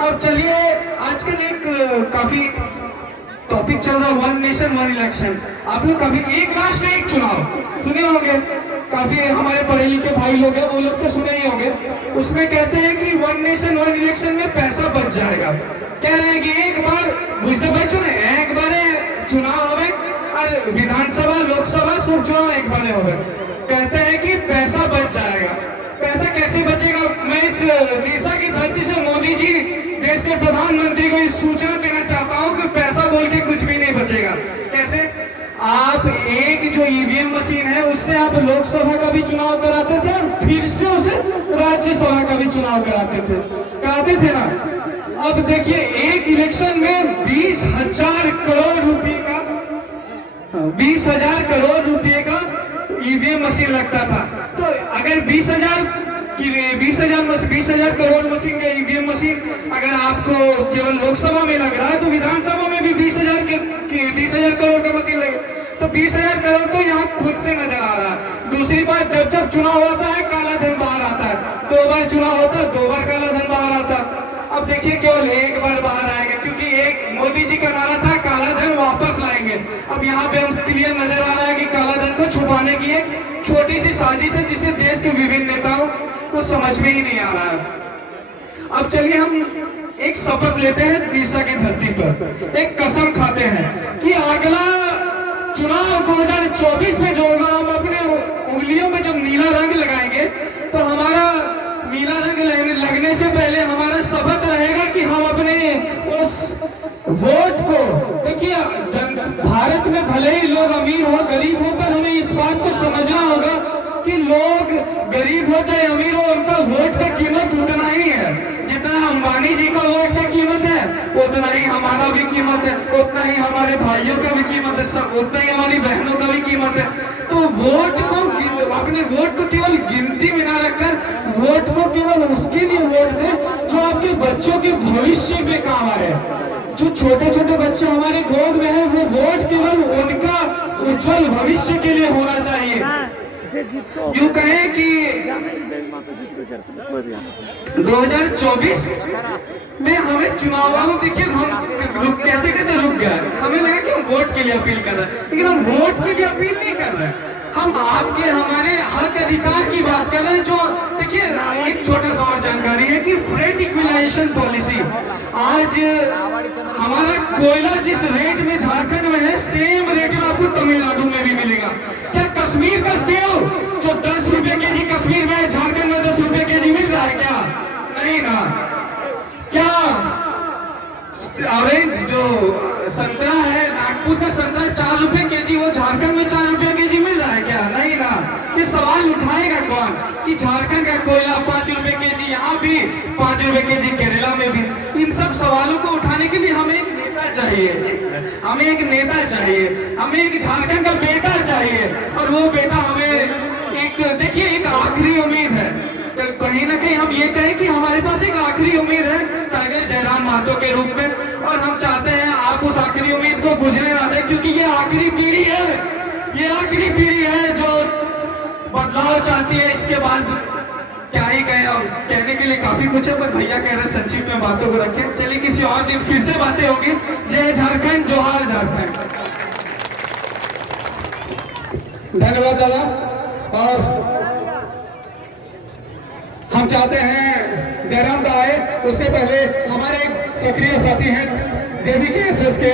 अब चलिए, आजकल एक काफी टॉपिक चल रहा है, वन नेशन वन इलेक्शन। आप लोग काफी एक राष्ट्र एक चुनाव सुने होंगे, काफी हमारे पढ़े लिखे भाई लोग हैं, वो लोग तो सुने ही होंगे। उसमें कहते हैं कि वन नेशन वन इलेक्शन में पैसा बच जाएगा। कह रहे हैं कि एक बार बुझते बच्चों ने एक बार चुनाव हो और विधानसभा लोकसभा सब चुनाव एक बार हो, कहते हैं कि पैसा बच जाएगा। पैसा कैसे बचेगा? मैं इस देशा की धरती से मोदी जी देश के प्रधानमंत्री को इस सूचना देना चाहता हूं कि पैसा बोल के कुछ भी नहीं बचेगा। कैसे? आप एक जो ईवीएम मशीन है उससे आप लोकसभा का भी चुनाव कराते थे और फिर से उसे राज्यसभा का भी चुनाव कराते थे ना। अब देखिए, एक इलेक्शन में 20,000 करोड़ रुपए का 20,000 करोड़ रुपए का ईवीएम मशीन लगता था। तो अगर 20,000 करोड़ मशीन का ईवीएम मशीन अगर आपको केवल लोकसभा में लग रहा है, तो विधानसभा में भी 20,000 करोड़ का मशीन लगे। तो 20,000 करोड़ तो यहाँ खुद से नजर आ रहा है। दूसरी बात, जब चुनाव होता है काला धन बाहर आता है, 2 बार चुनाव होता है 2 बार काला धन बाहर आता है। अब देखिए, केवल एक बार बाहर आएगा, क्योंकि एक मोदी जी का नारा था काला धन वापस लाएंगे। अब यहाँ पे हम क्लियर नजर आ रहा है कि काला धन को छुपाने की एक छोटी सी साजिश है, जिसे देश के विभिन्न नेताओं को समझ में ही नहीं आ रहा है। अब चलिए, हम एक शपथ लेते हैं उड़ीसा की धरती पर, एक कसम खाते हैं कि अगला चुनाव 2024 में जो होगा, हम अपने उंगलियों में जब नीला रंग लगाएंगे, तो हमारा नीला रंग लगने से पहले हमारा शपथ रहेगा कि हम अपने उस वोट को, देखिए भारत में भले ही लोग अमीर हो गरीब हो, पर हमें इस बात को समझना होगा कि लोग गरीब हो चाहे अमीर हो, उनका वोट का कीमत उतना ही है। जितना अंबानी जी का वोट का कीमत है, उतना ही हमारा भी कीमत है, उतना ही हमारे भाइयों का भी कीमत है, सब उतना ही हमारी बहनों का भी कीमत है। तो वोट को, अपने वोट को केवल गिनती में ना रखकर, वोट को केवल उसके लिए वोट दें जो आपके बच्चों के भविष्य में काम आए। जो छोटे छोटे बच्चे हमारे गोद में हैं, वो वोट केवल उनका उज्जवल भविष्य के लिए होना चाहिए। यूं कहें कि 2024 में हमें चुनाव, देखिए हम कहते कहते रुक गए, हमें लगा कि हम वोट के लिए अपील कर रहे हैं, लेकिन हम वोट के लिए अपील नहीं कर रहे हैं। हम आपके हमारे हक अधिकार की बात कर रहे हैं। जो देखिए, एक छोटा सा और जानकारी है कि रेट इक्विलाइजेशन पॉलिसी, आज हमारा कोयला जिस रेट में झारखंड में है, सेम रेट में आपको तमिलनाडु में भी मिलेगा। क्या कश्मीर का सेव जो 10 रुपए के जी कश्मीर में, झारखंड में 10 रुपए के जी मिल रहा है क्या? नहीं ना। क्या ऑरेंज जो संतरा है, नागपुर का संतरा 4 रुपए के जी, वो झारखंड में 4 रुपए के जी मिल रहा है क्या? नहीं ना। ये सवाल उठाएगा कौन कि झारखंड का कोयला 5 रुपए के जी, यहाँ भी 5 रुपए के जी, केरला में भी। इन सब सवालों को उठाने के लिए हमें एक नेता चाहिए, हमें एक नेता चाहिए, हमें एक झारखंड का बेटा चाहिए। और वो बेटा हमें एक, देखिए, एक आखिरी उम्मीद है। तो कहीं ना कहीं हम ये कहें कि हमारे पास एक आखिरी उम्मीद है टाइगर जयराम महतो के रूप में, और हम चाहते हैं आप उस आखिरी उम्मीद को बुझने ना दें, क्योंकि ये आखिरी पीढ़ी है, ये आखिरी पीढ़ी है जो बदलाव चाहती है। इसके बाद क्या ही कहें, और कहने के लिए काफी कुछ है, पर भैया कह रहे हैं संक्षिप्त में बातों को रखें। चलिए, किसी और दिन फिर से बातें होगी। जय झारखंड, जोहार झारखंड। धन्यवाद दादा। और हम चाहते हैं जयराम आए, उससे पहले हमारे एक सक्रिय साथी हैं JBKSS के